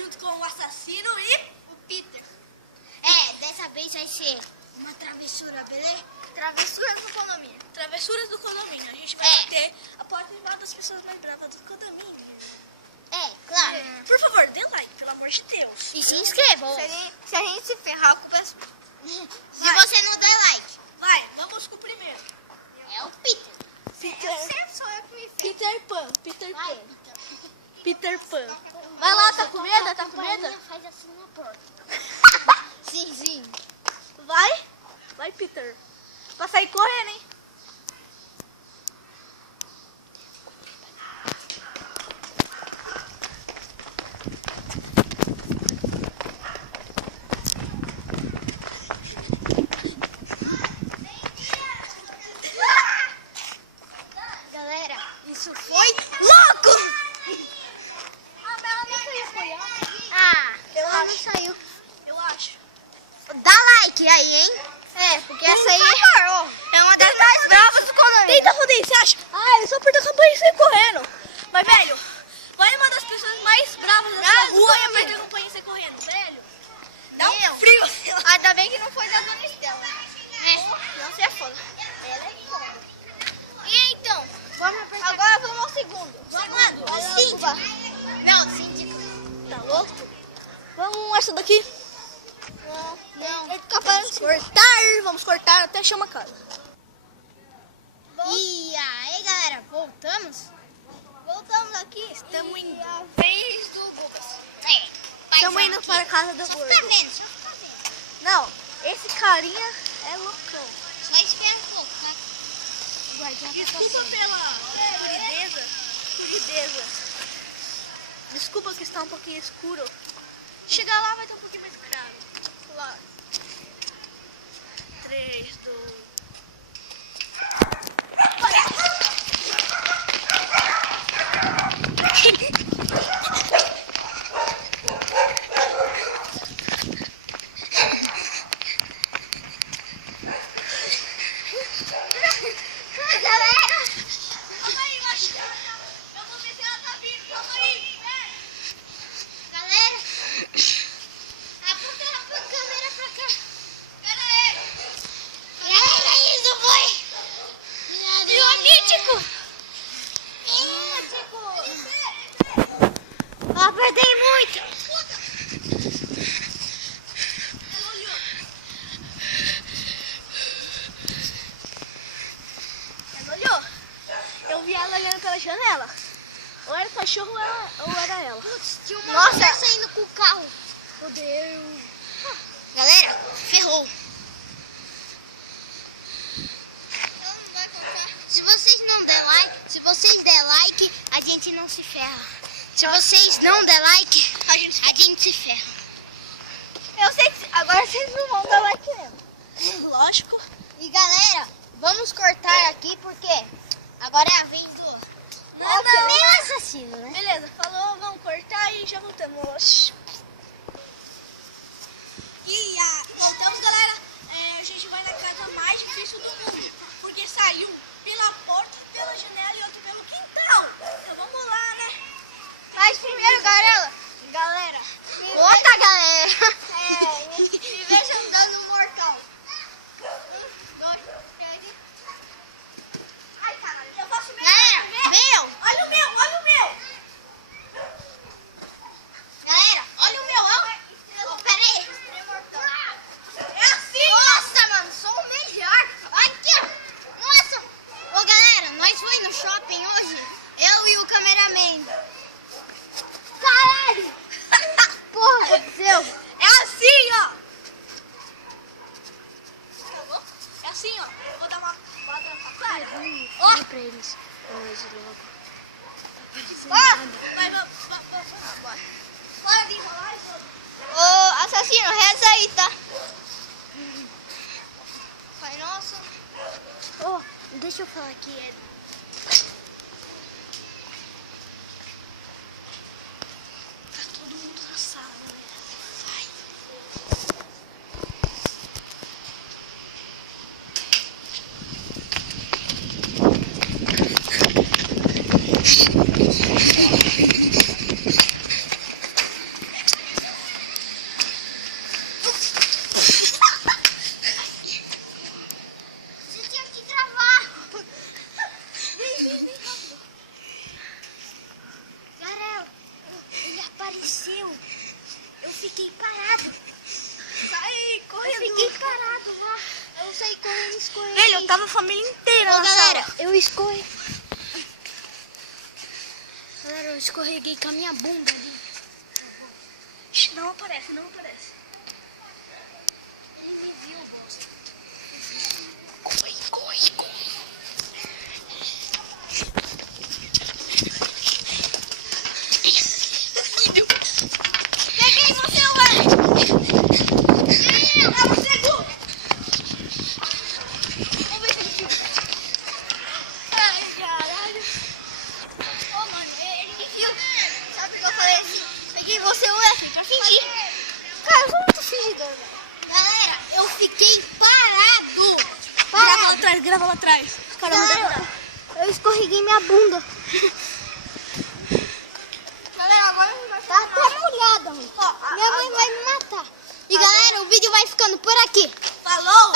junto com o assassino e o Peter. Dessa vez vai ser uma travessura, beleza? Travessuras do condomínio. Travessuras do condomínio. A gente vai bater a porta de das pessoas mais bravas do condomínio. Claro. Por favor, dê like, pelo amor de Deus. E se inscrevam. Se a gente se ferrar, a culpa é sua. Se você não der like. Vai, vamos com o primeiro. É o Peter. Peter Pan. Vai, Peter Pan. Vai lá, tá com medo? Tá com medo? Faz assim na porta. Sim. Vai, Peter. Pra sair correndo, hein? Galera, Isso foi louco! ela não saiu. Eu acho. Dá like aí, hein? Porque essa aí é uma das mais bravas do condomínio. Tenta foder, você acha? Ele só apertou a campanha e saiu correndo. Mas, velho, vai uma das pessoas mais bravas da sua rua e apertar a campanha e sair correndo, velho. Dá um frio. Ainda bem que não foi da Dona Estela. Não, você é foda. Ela é foda. E então? Vamos apertar. Agora vamos ao segundo. O síndico. Não, síndico. Tá louco? Vamos essa daqui. Não. Vamos cortar até chamar a casa. E aí, galera, voltamos? Voltamos aqui, estamos indo. Vez do Lucas. Estamos indo para a casa do Só gordo. fica vendo, só fica vendo. Não, esse carinha é loucão. Só espera um pouco, tá? Desculpa pela escurideza. Desculpa que está um pouquinho escuro. Chegar lá vai estar um pouquinho mais claro. Lá. 3, 2... Apertei muito. Ela olhou. Eu vi ela olhando pela janela. Ou era o cachorro ou era ela. Tinha uma mulher saindo com o carro. Meu Deus. Galera, ferrou. Então não vai contar. Se vocês der like, a gente não se ferra. Se vocês não der like, a gente se ferra. Eu sei que agora vocês não vão dar like mesmo. Lógico. E galera, vamos cortar aqui porque agora é a vez do meu assassino, né? Beleza, falou, vamos cortar e já voltamos. E voltamos, galera. A gente vai na casa mais difícil do mundo. Porque saiu pela porta, pela janela e outro pelo quintal. Então vamos lá, né? Mas primeiro, galera. Outra galera. Me veja andando no mortal. 1, 2, 3. Ai, caralho, eu faço meu. Galera, meu. Olha o meu, olha o meu. Galera, olha o meu. Pera aí. É assim. Nossa, mano, sou o melhor. Aqui, ó. Nossa. Ô, galera, nós fomos no shopping hoje. Eu e o cameraman. Caralho. Porra, aconteceu. É assim, ó. Tá bom? É assim, ó. Eu vou dar uma quadra pra cara. Ó. pra eles. Vai, vamos. Para de enrolar e vamos. Ô, assassino, reza aí, tá? Pai nosso. Ô, deixa eu falar aqui. Tá todo mundo na sala, né? Vai. fiquei parado. Sai correndo. Eu fiquei parado lá. Eu saí correndo, escorreguei. Velho, eu tava a família inteira Ô, na galera, sala. eu escorreguei. Galera, eu escorreguei com a minha bunda ali. Ixi, não aparece, não aparece. Ele me viu, bosta. Corre, corre, corre. Peguei você, ué! Tava cego! Vamos ver se ele fica. Ai, caralho. Ô, mano, ele me viu. Sabe o que eu falei assim? Peguei você, ué, pra fingir. Cara, eu sou muito fingidor, velho. Galera, eu fiquei parado. Grava lá atrás, grava lá atrás. Caramba, Galera, eu escorreguei minha bunda. galera, agora vai Tá até molhada, mano. Minha mãe vai me matar. E galera, o vídeo vai ficando por aqui. Falou!